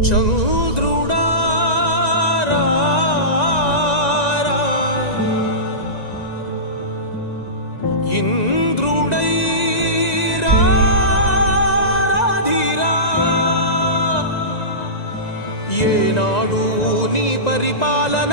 చంద్రుడా రా, ఇంద్రుడై ఏనాడు నీ పరిపాలన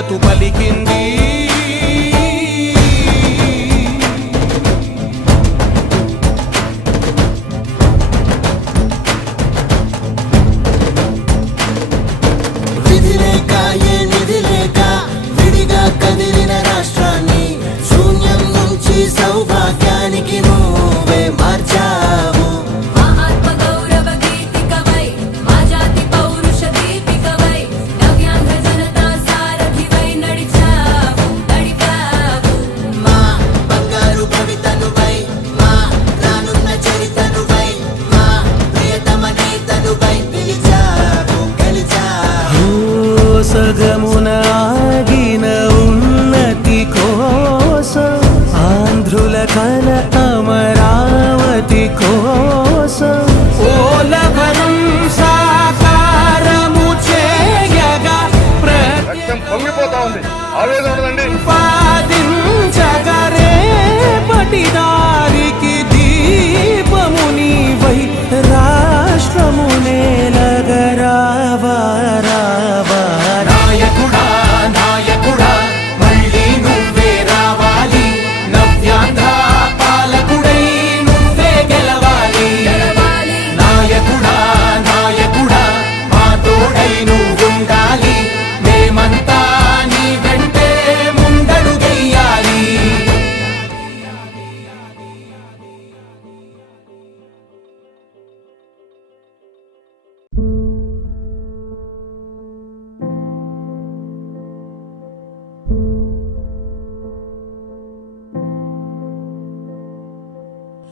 మద్దతు పలికింది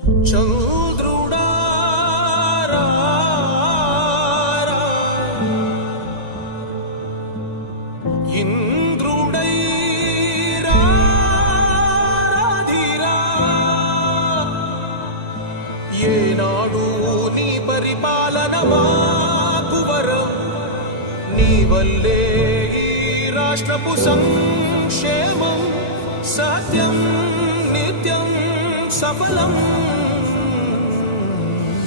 చంద్రుడా ఇంద్రుడై ఏనాడు నీ పరిపాలన మాకు వరం. నీ వల్లే ఈ రాష్ట్రపు సంక్షేమం సత్యం నిత్యం సఫలం.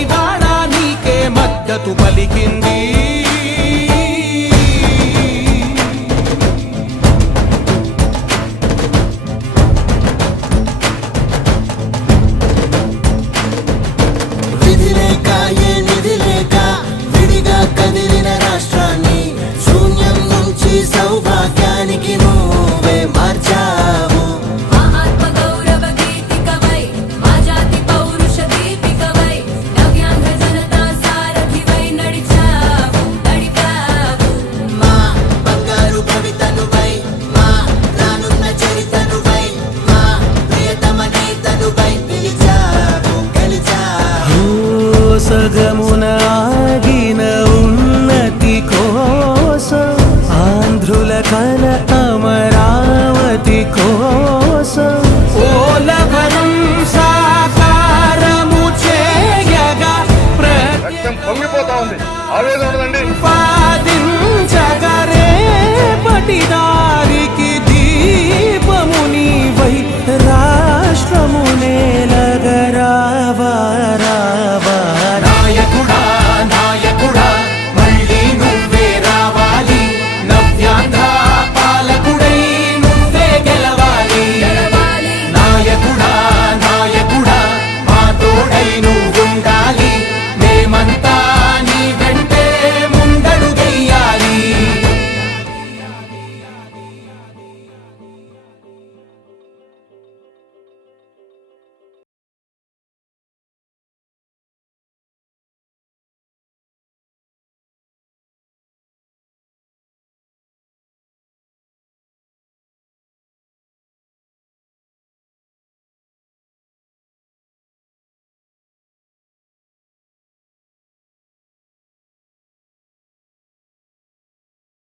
ప్రతివాడా నీకే మద్దతు పలికింది. మార్గమున ఆగిన ఉన్నతి కోసం ఆంధ్రుల కల అమరావతి కోసం. ఓలవనం సాకారము చేయగా రక్తం పొంగిపోతా ఉంది. ఆవేదన